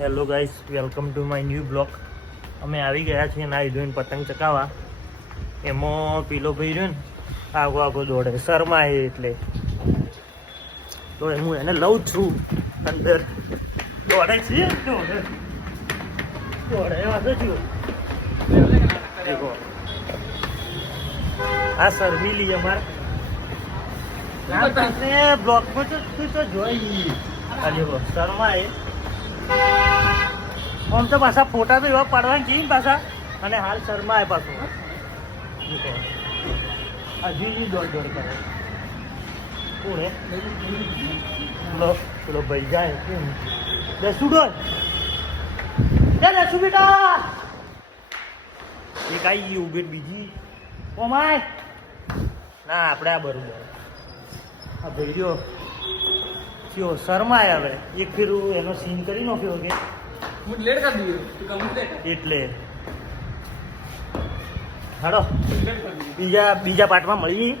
Hello guys, welcome to my new blog. અમે આવી ગયા છીએ નાહી ધોઈને પતંગ ચકાવવા. એમાં પેલો ભાઈ રહ્યો ને આગો આગો દોડે, શર્માએ એટલે તો હું એને લઉં છું અંદર. દોડે છે દોડે એવા તો થયું. દેખો આ શર્મિલી અમારે બ્લોકમાં તો જોઈ શર્માએ. આમ તો પાછા ફોટા તો એવા પાડવા કે પાછા, અને હાલ શર્મા પાછું હજી દોડ દોડ કરે. કોણ હે પેલો ભાઈ જાય દસુ ડોલ દસુ બેટા એક આવી ગયું ઉભેટ બીજી ઓમાય ના આપણે આ બરોબર આ ભાઈ રહ્યો થયો શર્માય. હવે એક ફેરું એનો સીન કરી નાખ્યો કે લેટ કરી દીધું એટલે હાલો બીજા પાર્ટમાં મળીએ.